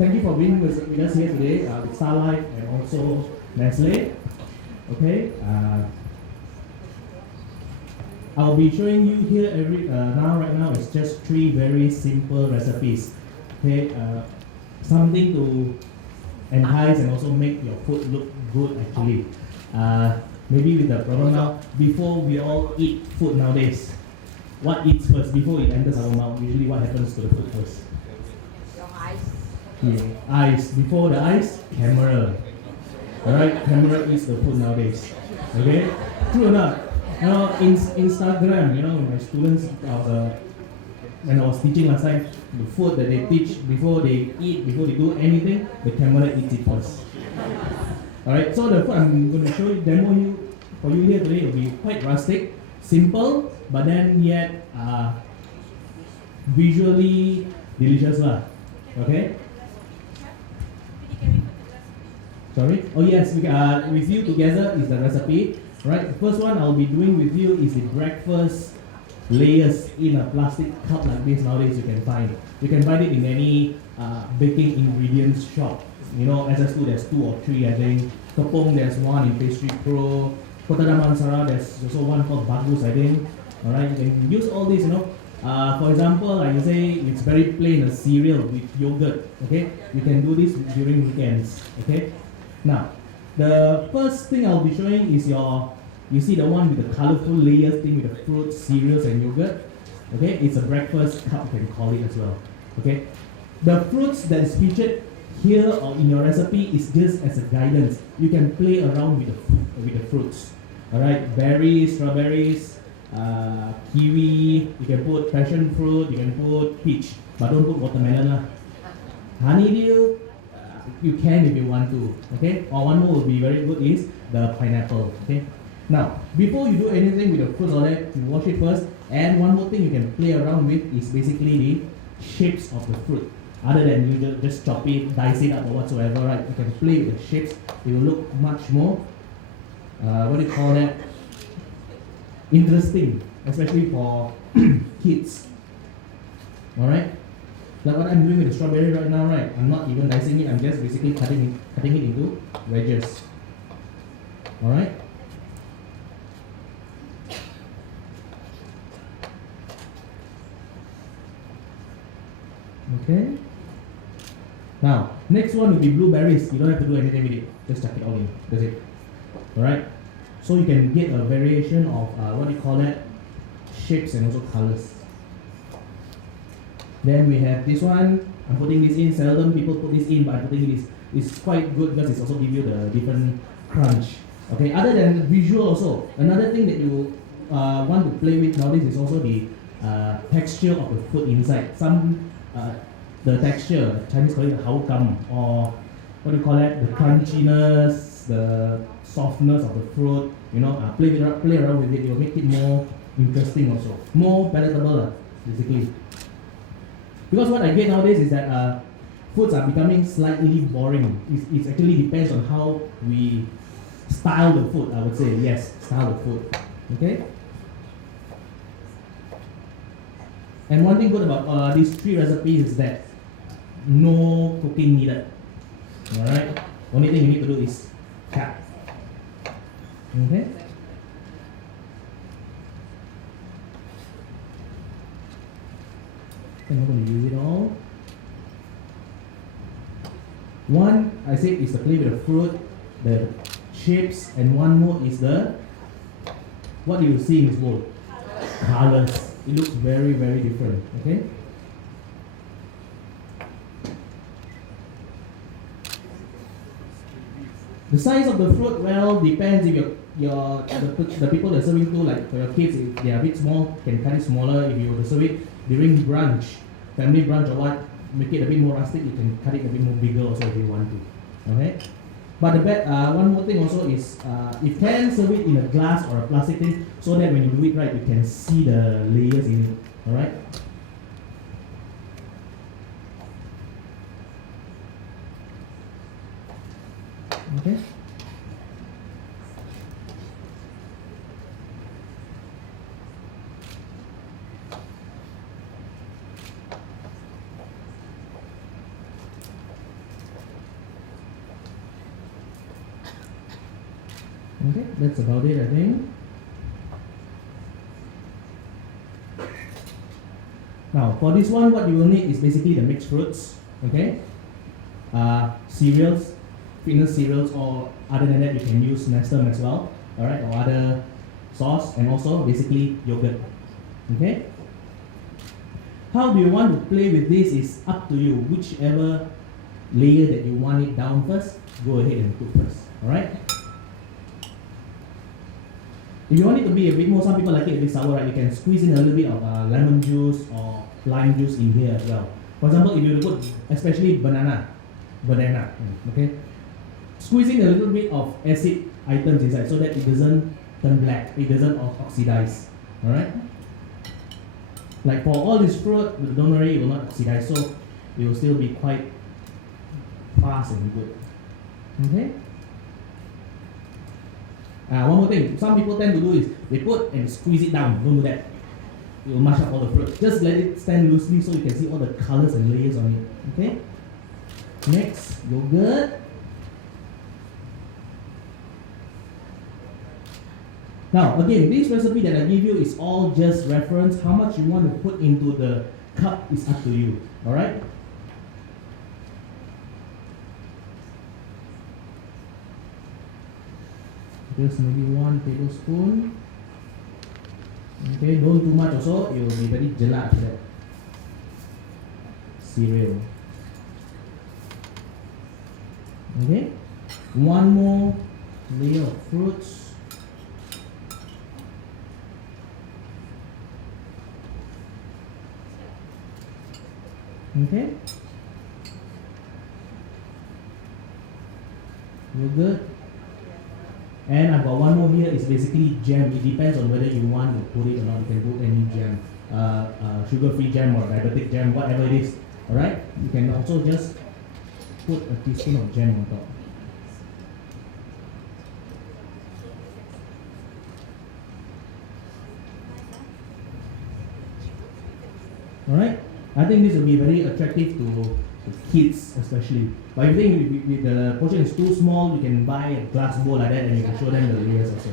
thank you for being with us here today with StarLIVE and also Nestle. Okay, I'll be showing you here right now is just 3 very simple recipes. Okay, something to entice and also make your food look good actually. Maybe with the problem now, before we all eat food nowadays, what eats first before it enters our mouth? Usually what happens to the food first? Your eyes. Yeah, eyes. Before the eyes, camera. Alright, camera eats the food nowadays. Okay? True or not? Now, Instagram, my students, when I was teaching last time, the food that they teach before they eat, before they do anything, the camera eats it first. Alright, so the food I'm going to show you, demo you for you here today will be quite rustic, simple, but then yet visually delicious lah. Okay? Sorry? Oh yes, with you together is the recipe. Right, the first one I'll be doing with you is the breakfast layers in a plastic cup like this. Nowadays you can find. You can find it in any baking ingredients shop. SS2 there's 2 or 3 I think. Kepong there's one in Pastry Pro. Kota Damansara there's also one called Bagus I think. Alright, you can use all these, for example, like you say, it's very plain, a cereal with yogurt, okay? You can do this during weekends, okay? Now, the first thing I'll be showing is you see the one with the colorful layers thing with the fruits, cereals and yogurt, okay? It's a breakfast cup, you can call it as well, okay? The fruits that is featured here or in your recipe is just as a guidance. You can play around with the fruits, alright? Berries, strawberries, kiwi, you can put passion fruit, you can put peach, but don't put watermelon. Honeydew, you can if you want to, okay? Or one more will be very good is the pineapple, okay? Now, before you do anything with the fruits or that, you wash it first. And one more thing you can play around with is basically the shapes of the fruit. Other than you just chop it, dice it up or whatsoever, right? You can play with the shapes. It will look much more, what do you call that? Interesting, especially for kids. Alright? Like what I'm doing with the strawberry right now, right? I'm not even dicing it, I'm just basically cutting it into wedges. Alright? Okay. Now, next one will be blueberries. You don't have to do anything with it. Just chuck it all in. That's it. Alright? So you can get a variation of what do you call that? Shapes and also colors. Then we have this one. I'm putting this in. Seldom people put this in, but I'm putting this. It's quite good because it's also give you the different crunch. Okay. Other than visual, also another thing that you want to play with nowadays is also the texture of the food inside. The texture, Chinese call it the haokam, or what do you call that? The crunchiness, the softness of the fruit. Play around with it. It will make it more interesting also, more palatable, basically. Because what I get nowadays is that foods are becoming slightly boring. It actually depends on how we style the food, I would say. Yes, style the food. Okay? And one thing good about these 3 recipes is that no cooking needed. Alright? Only thing you need to do is cut. Okay? I'm not going to use it all. One, I said, is the play with the fruit, the shapes, and one more is what you see in this bowl? Colors. It looks very, very different. Okay? The size of the fruit, well, depends if the people they're serving to, like for your kids, if they are a bit small, can cut it smaller. If you were to serve it during brunch, family brunch or what, make it a bit more rustic, you can cut it a bit more bigger also if you want to. Okay? But one more thing also is, you can serve it in a glass or a plastic thing, so that when you do it right, you can see the layers in it. Alright? Okay? Okay, that's about it, I think. Now, for this one, what you will need is basically the mixed fruits, okay? Cereals, fitness cereals, or other than that, you can use Nestle as well, alright, or other sauce, and also basically yogurt, okay? How do you want to play with this is up to you. Whichever layer that you want it down first, go ahead and put first, alright? If you want it to be a bit more, some people like it a bit sour, right? You can squeeze in a little bit of lemon juice or lime juice in here as well. For example, if you put especially banana, okay? Squeeze in a little bit of acid items inside so that it doesn't turn black, it doesn't oxidize, alright? Like for all this fruit, don't worry, it will not oxidize, so it will still be quite fast and good, okay? One more thing, some people tend to do is they put and squeeze it down. Don't do that. It will mash up all the fruit. Just let it stand loosely so you can see all the colors and layers on it. Okay? Next, yogurt. Now, again, this recipe that I give you is all just reference. How much you want to put into the cup is up to you. Alright? Just maybe 1 tablespoon. Okay, don't too much also, it will be very jelak after that. Cereal. Okay, 1 more layer of fruits. Okay. Yogurt. And I've got 1 more here, it's basically jam. It depends on whether you want to put it or not. You can put any jam, sugar-free jam or diabetic jam, whatever it is. Alright? You can also just put a teaspoon of jam on top. Alright? I think this will be very attractive to kids especially. But if you think if the portion is too small, you can buy a glass bowl like that and you can show them the layers also.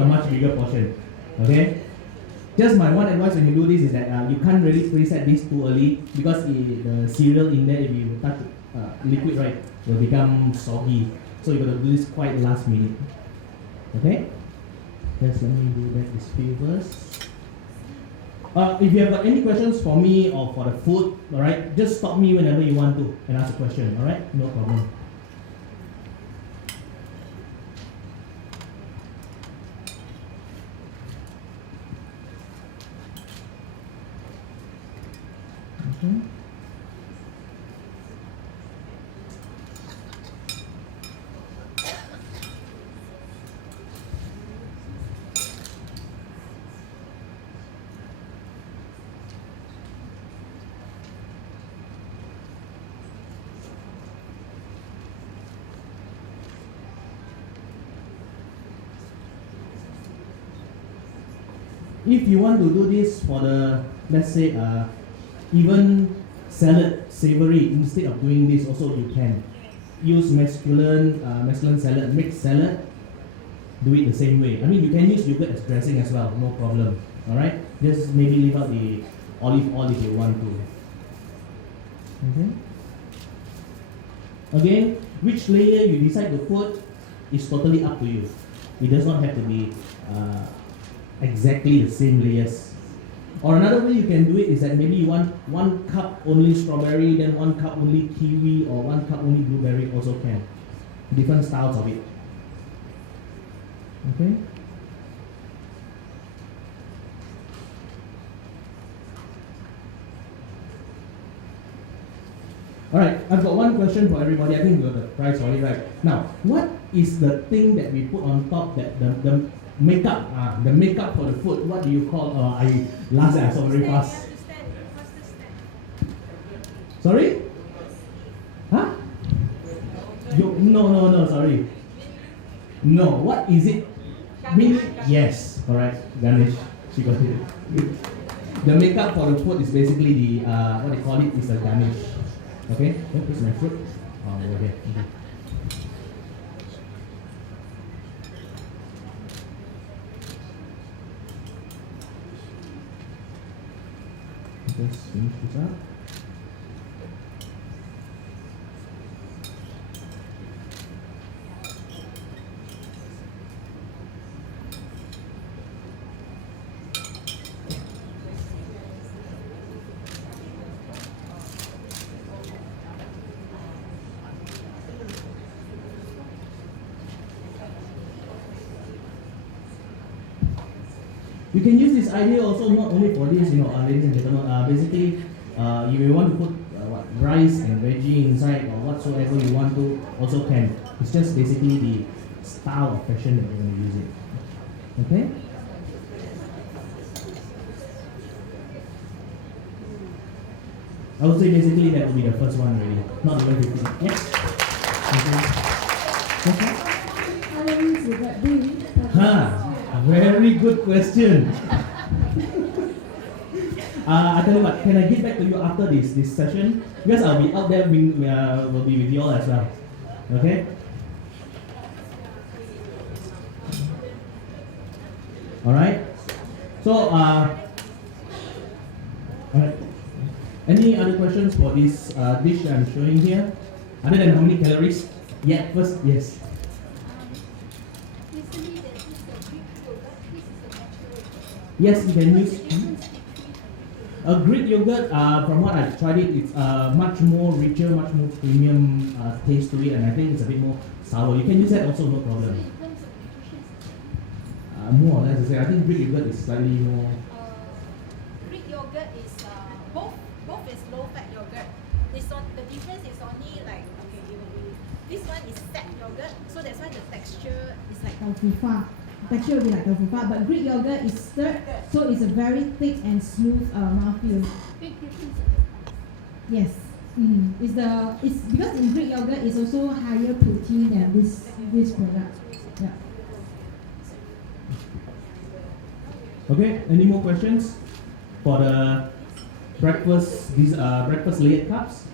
A much bigger portion. Okay? Just my one advice when you do this is that you can't really preset this too early because the cereal in there, if you touch liquid, right, will become soggy. So you got to do this quite last minute. Okay? Just let me do that this few first. If you have got any questions for me or for the food, alright, just stop me whenever you want to and ask a question, alright? No problem. Okay. If you want to do this for the, let's say, even salad, savory, instead of doing this also you can use masculine salad, mixed salad, do it the same way. I mean, you can use yogurt as dressing as well, no problem. Alright? Just maybe leave out the olive oil if you want to. Okay? Again, which layer you decide to put is totally up to you. It does not have to be exactly the same layers. Or another way you can do it is that maybe you want 1 cup only strawberry, then 1 cup only kiwi, or 1 cup only blueberry also can. Different styles of it. Okay? Alright, I've got one question for everybody. I think we got the price for it, right? Now, what is the thing that we put on top that the makeup, the makeup for the food, what do you call, I saw very fast. Sorry? Huh? No, sorry. No, what is it? Yes, correct. Ganesh, she got it. The makeup for the food is basically the, what they call it is a Ganesh. Okay, where's my fruit? Oh, over here. Okay. Just finish this up. You can use this idea also not only for this, ladies and gentlemen. Basically, you may want to put rice and veggie inside or whatsoever you want to, also can. It's just basically the style of fashion that you're going to use it. Okay? I would say basically that will be the first one already. Not even 50. Yes? Okay. How long is it doing? Very good question. I tell you what, can I get back to you after this session? Because I'll be out there, will be with you all as well. Okay? Alright? So, alright. Any other questions for this dish I'm showing here? Other than how many calories? Yeah, first, yes. Yes, you can use a Greek yogurt. From what I've tried it's much more richer, much more premium taste to it, and I think it's a bit more sour. You can use that also, no problem. More or less, I think Greek yogurt is slightly more. Greek yogurt is both is low-fat yogurt. The difference is only like this one is fat yogurt, so that's why the texture is like tofu fa. Texture will be like tofu fa, but Greek yogurt is stirred, so it's a very thick and smooth mouthfeel. Yes. It's because in Greek yogurt it's also higher protein than this product. Yeah. Okay, any more questions for the breakfast, these breakfast layered cups?